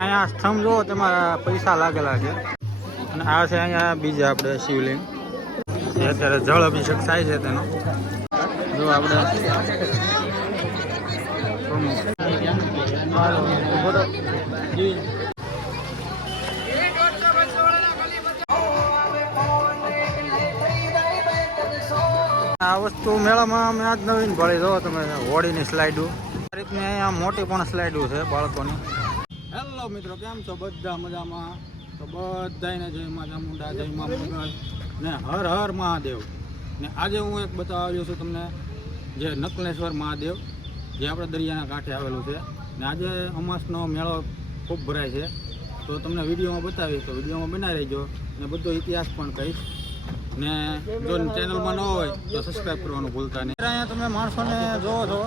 અહીંયા સ્તંભ જો તેમાં પૈસા લાગેલા છે. અને આ છે અહીંયા બીજા આપણે શિવલિંગ. જે અત્યારે જળ અભિષેક થાય છે તેનો. જો આપણે આ વસ્તુ મેળામાં અમે આજ નવીન ભળી. દો તમે હોળીની સ્લાઇડું રીતની અહીંયા મોટી પણ સ્લાઇડું છે બાળકોની. હેલો મિત્રો, કેમ છો? બધા મજામાં? તો બધાને જય મા ચામુંડા જય મા મંગળ ને હર હર મહાદેવ. ને આજે હું એક બતાવવા આવ્યો છું તમને જે નકલેશ્વર મહાદેવ, જે આપણે દરિયાના કાંઠે આવેલું છે. ને આજે અમાસનો મેળો ખૂબ ભરાય છે. તો તમને વિડીયોમાં બતાવીશ, તો વિડીયોમાં બનાવી રહેજો. ને બધો ઇતિહાસ પણ કહીશ. ને જો ચેનલમાં ન હોય, તો સબસ્ક્રાઈબ કરવાનું ભૂલતા નહીં. અહીંયા તમે માણસોને જોવો છો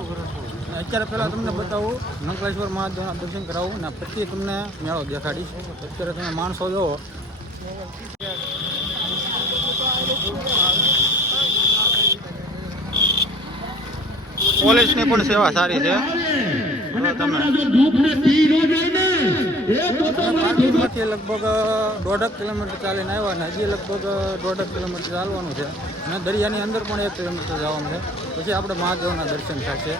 અત્યારે પહેલાં તમને બતાવું નંકલેશ્વર મહાદેવના દર્શન કરાવું ને પછી તમને મેળો દેખાડીશ. અત્યારે તમે માણસો જોવો પોલીસની પણ સેવા સારી છે. તમે લગભગ દોઢક કિલોમીટર ચાલીને આવ્યા ને હજી લગભગ દોઢક કિલોમીટર ચાલવાનું છે. અને દરિયાની અંદર પણ એક કિલોમીટર જવાનું છે. પછી આપણે મહાદેવના દર્શન થશે.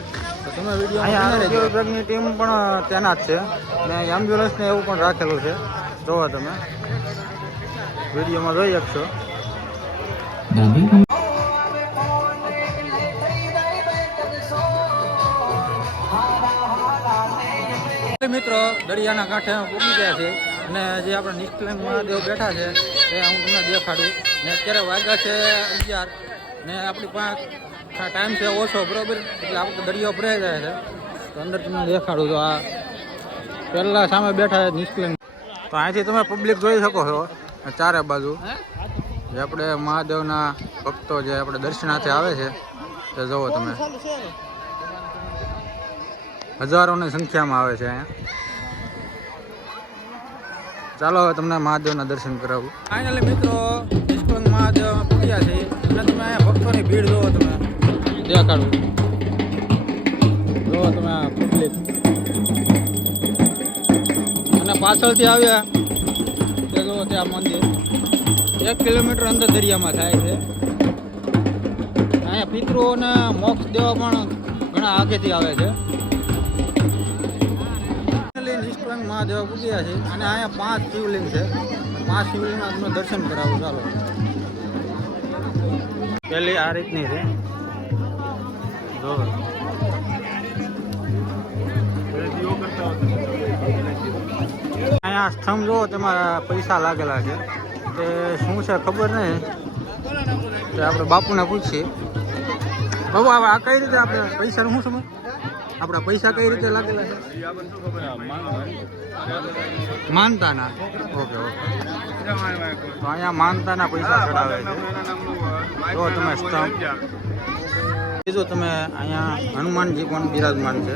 તો તમે વીડિયો વિભાગની ટીમ પણ તૈનાત છે. ને એમ્બ્યુલન્સને એવું પણ રાખેલું છે. જોવા તમે. વિડીયોમાં જોઈ શકશો. મિત્રો દરિયાના કાંઠે પૂકી ગયા છે અને જે આપણે નિષ્કલંક મહાદેવ બેઠા છે તે હું તમને દેખાડું. ને અત્યારે વાગ્યા છે અગિયાર. ને આપણી પાસે ટાઈમ છે ઓછો, બરોબર? એટલે આપણે દરિયો ભરાઈ જાય છે. તો અંદર તમને દેખાડું તો આ. પહેલાં સામે બેઠા છે નિષ્કલંક. તો અહીંથી તમે પબ્લિક જોઈ શકો છો ચારે બાજુ. જે આપણે મહાદેવના ભક્તો જે આપણે દર્શનાર્થે આવે છે, તે જુઓ તમે. હજારોની સંખ્યામાં આવે છે અહીંયા. ચાલો હવે તમને મહાદેવના દર્શન કરાવું. ફાઇનલી મિત્રો, નિષ્કલંક મહાદેવ પૂર્યા છે. અને તમે ભક્તોની ભીડ જોવો તમે. દેખાડું જો તમે આ પબ્લિક અને પાછળથી આવ્યા, તે જોવો ત્યાં મંદિર. એક કિલોમીટર અંદર દરિયામાં થાય છે. અહીંયા પિતૃઓને મોક્ષ દેવા પણ ઘણા આગેથી આવે છે. મહાદેવ પૂજ્યા છે. અને અહીંયા પાંચ શિવલિંગ છે. પાંચ શિવલિંગના તમને દર્શન કરાવું, ચાલો. પેલી આ રીતની છે. અહીંયા સ્તંભ જો તેમાં પૈસા લાગેલા છે. તે શું છે ખબર નહીં. તે આપણે બાપુને પૂછીએ. બાબુ હવે આ કઈ રીતે આપણે પૈસાનું શું સમજ? આપણા પૈસા કઈ રીતે લાગેલા છે? માનતાના. Okay okay. તો અહીંયા માનતાના પૈસા ચડાવે છે. જો તમે સ્તંભ. બીજું તમે અહીંયા હનુમાનજી પણ બિરાજમાન છે.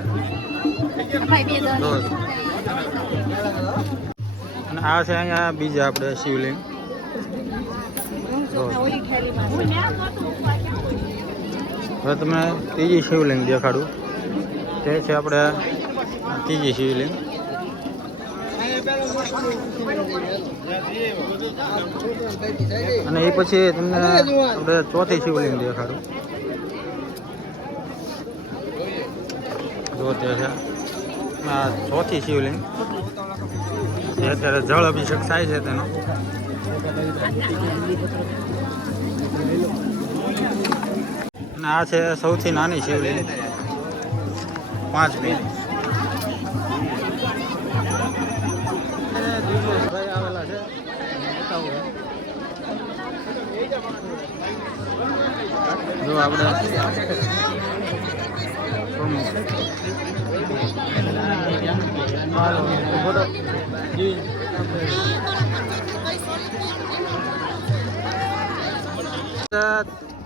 જો અને આ છે અહીંયા બીજા આપણે શિવલિંગ. જો. હવે તમે ત્રીજી શિવલિંગ દેખાડું. તે છે આપણે ત્રીજી શિવલિંગ. અને એ પછી તમને આપણે ચોથી શિવલિંગ દેખાડું. જો તે છે. આ ચોથી શિવલિંગ. અત્યારે જળ અભિષેક થાય છે તેનો. આ છે સૌથી નાની શિવલિંગ. પાંચ મિનિટ આવેલા છે જો આપણે ફોટો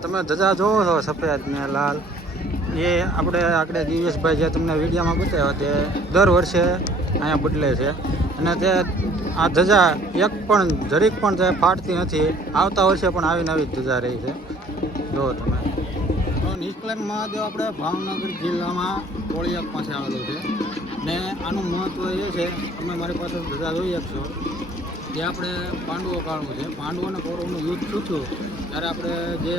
તમે ધજા જોવો છો સફેદ ને લાલ. એ આપણે આપણે દિવેશભાઈ જે તમને વિડીયોમાં બતાવ્યો તે દર વર્ષે અહીંયા બદલે છે. અને તે આ ધજા એક પણ જરીક પણ જે ફાટતી નથી. આવતા વર્ષે પણ આવીને આવી જ ધજા રહી છે. જુઓ તમે. નિષ્કલંક મહાદેવ આપણે ભાવનગર જિલ્લામાં કોળિયાક પાસે આવેલું છે. ને આનું મહત્ત્વ એ છે, તમે મારી પાસે ધજા જોઈ શકશો જે આપણે પાંડવો કાળનું છે. પાંડવો અને કૌરવનું યુદ્ધ પૂછ્યું ત્યારે આપણે જે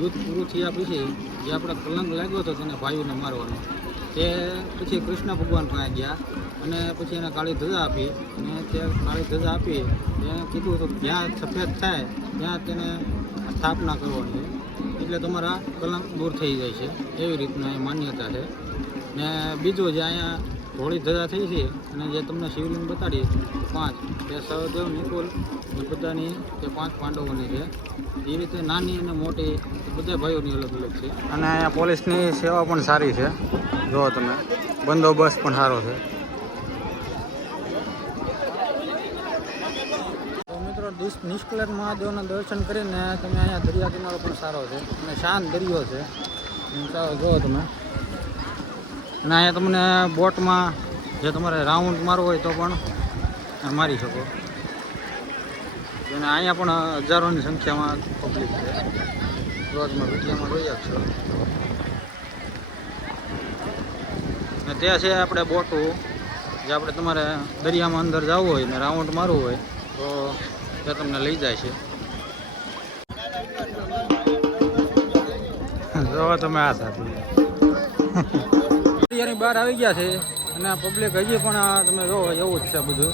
યુદ્ધ પૂરું થયા પછી જે આપણે કલંક લાગ્યો હતો તેને ભાઈઓને મારવાનો. તે પછી કૃષ્ણ ભગવાન પાસે ગયા અને પછી એને કાળી ધજા આપી. અને તે કાળી ધજા આપી એને કીધું તો જ્યાં સફેદ થાય, ત્યાં તેને સ્થાપના કરવાની. એટલે તમારા કલંક દૂર થઈ જાય છે. એવી રીતના એ માન્યતા છે. ને બીજું જે અહીંયા હોળી ધજા થઈ છે અને જે તમને શિવલિંગ બતાડી પાંચ. તે સહદેવ, નિકુલ એ બધાની તે પાંચ પાંડવોની છે. એ રીતે નાની અને મોટી બધા ભાઈઓની અલગ અલગ છે. અને અહીંયા પોલીસની સેવા પણ સારી છે. જુઓ તમે. બંદોબસ્ત પણ સારો છે તો દિશ- મહાદેવના દર્શન કરીને તમે અહીંયા દરિયા કિનારો પણ સારો છે. અને શાંત દરિયો છે. જુઓ તમે. અને અહીંયા તમને બોટમાં જે તમારે રાઉન્ડ મારવો હોય તો પણ મારી શકો. અને અહીંયા પણ હજારોની સંખ્યામાં પબ્લિક છે. રોજમાં વિડીયોમાં જોઈ આપશો. અને ત્યાં છે આપણે બોટું. જે આપણે તમારે દરિયામાં અંદર જવું હોય ને રાઉન્ડ મારવું હોય, તો ત્યાં તમને લઈ જાય છે. જોવા તમે આ સાથે દરિયાની બહાર આવી ગયા છે અને આ પબ્લિક હજી પણ આ તમે જો એવું જ છે બધું.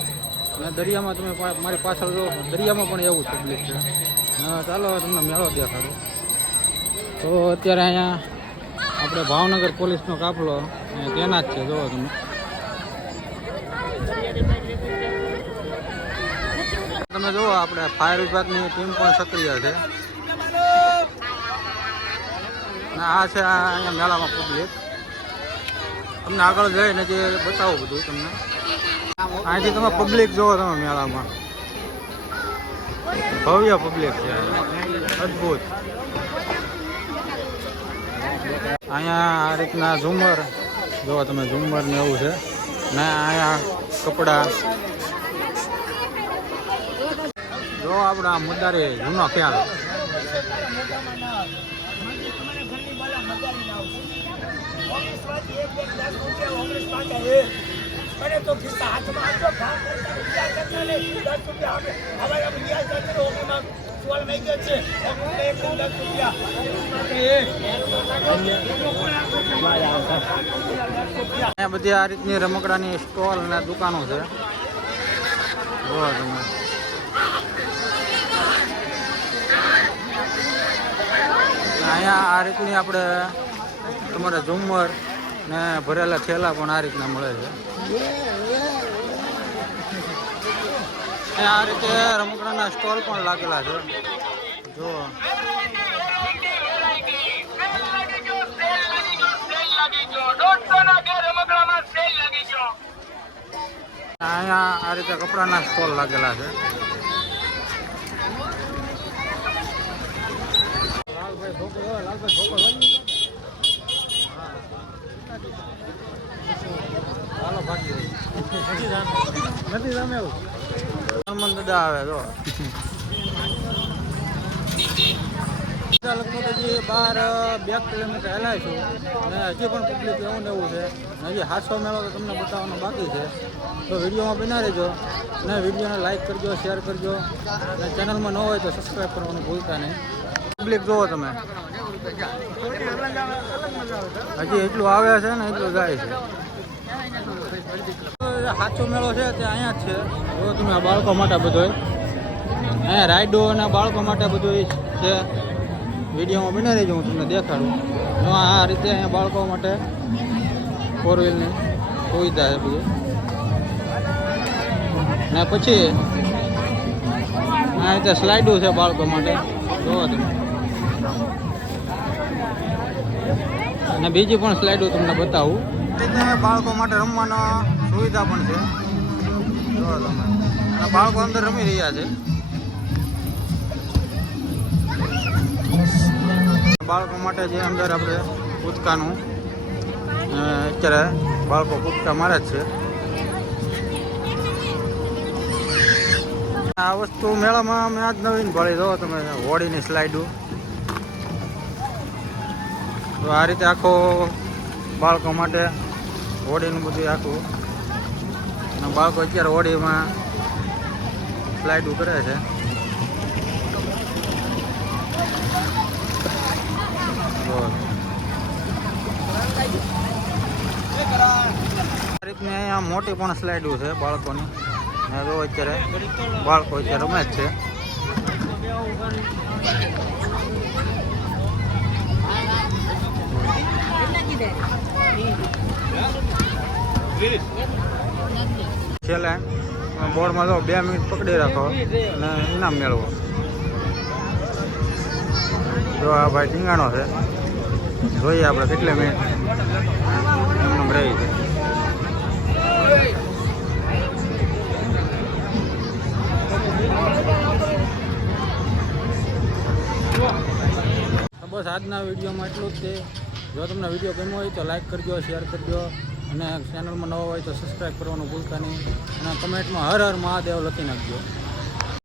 અને દરિયામાં તમે મારી પાછળ જો દરિયામાં પણ એવું જ પબ્લિક છે. ચાલો તમને મેળો દેખાડો. તો અત્યારે અહીંયા આપણે ભાવનગર પોલીસનો કાફલો તેના જ છે જોવો તમે. તમે જુઓ, આપણે ફાયર વિભાગની ટીમ પણ સક્રિય છે. આ છે અહીંયા મેળામાં પબ્લિક તમને આગળ જઈને જે બતાવું બધું તમને. અહીંથી તમે પબ્લિક જોવો તમે મેળામાં. ભવ્ય પબ્લિક છે. અદ્ભુત. અહીંયા આ રીતના ઝુમર જુઓ તમે ઝુમર ને એવું છે. ને અહીંયા કપડા. જો આપણા મુદ્દારે જૂનો ખ્યાલ. રૂપિયા બધી આ રીતની રમકડાની સ્ટોલ અને દુકાનો છે. જોવો અહીંયા આ રીતની આપણે તમારે ઝુમ્મર ને ભરેલા થેલા પણ આ રીતના મળે છે. આ રીતે રમકડાના સ્ટોલ પણ લાગેલા છે. જો. અહીંયા આ રીતે કપડાના સ્ટોલ લાગેલા છે. એવું હનુમાન દાદા આવે તો લગભગ બાર બે કિલોમીટર હેલાય છું અને હજી પણ પબ્લિક એવું ને એવું છે હજી હાથસો મેળો તો તમને બતાવવાનો બાકી છે તો વિડીયોમાં બના રહેજો અને વિડીયોને લાઇક કરજો શેર કરજો અને ચેનલમાં ન હોય તો સબસ્ક્રાઈબ કરવાનું ભૂલતા નહીં. પબ્લિક જોવો તમે. હજી એટલું આવે છે ને, એટલું જાય છે. સાચો મેળો છે, તે અહીંયા જ છે. જો તમે આ બાળકો માટે બધો અહીંયા રાઈડો અને બાળકો માટે બધું છે. વિડીયોમાં બની રહી હું તમને દેખાડું. આ રીતે અહીંયા બાળકો માટે ફોર વ્હીલની સુવિધા છે બધી. ને પછી આ રીતે સ્લાઇડો છે બાળકો માટે. જોવા તમે. અને બીજી પણ સ્લાઇડો તમને બતાવું. બાળકો માટે રમવાનો સુવિધા પણ છે. બાળકો અંદર રમી રહ્યા છે. બાળકો માટે જે અંદર આપણે કૂદકાનું અત્યારે બાળકો કૂદકા મારે જ છે. આ વસ્તુ મેળામાં મેં આજ નવીન ભળી. દો તમે હોડીની સ્લાઇડું તો આ રીતે આખો બાળકો માટે હોડીનું બધું આખું. બાળકો અત્યારે હોડીમાં સ્લાઇડ કરે છે. રીતની અહીંયા મોટી પણ સ્લાઇડું છે બાળકોની. ને જો અત્યારે બાળકો અત્યારે રમે જ છે. છેલ્લે બોર્ડમાં જો બે મિનિટ પકડી રાખો અને ઇનામ મેળવો. જો આ ભાઈ ટીંગાણો છે. જોઈએ આપણે કેટલી મિનિટ એમ રહી છે બસ આજના વિડીયોમાં એટલું જ છે. જો તમને વીડિયો ગમ્યો હોય તો લાઈક કરજો, શેર કરજો. અને ચેનલમાં નવો હોય તો સબસ્ક્રાઈબ કરવાનું ભૂલતા નહીં. અને કમેન્ટમાં હર હર મહાદેવ લખી નાખજો.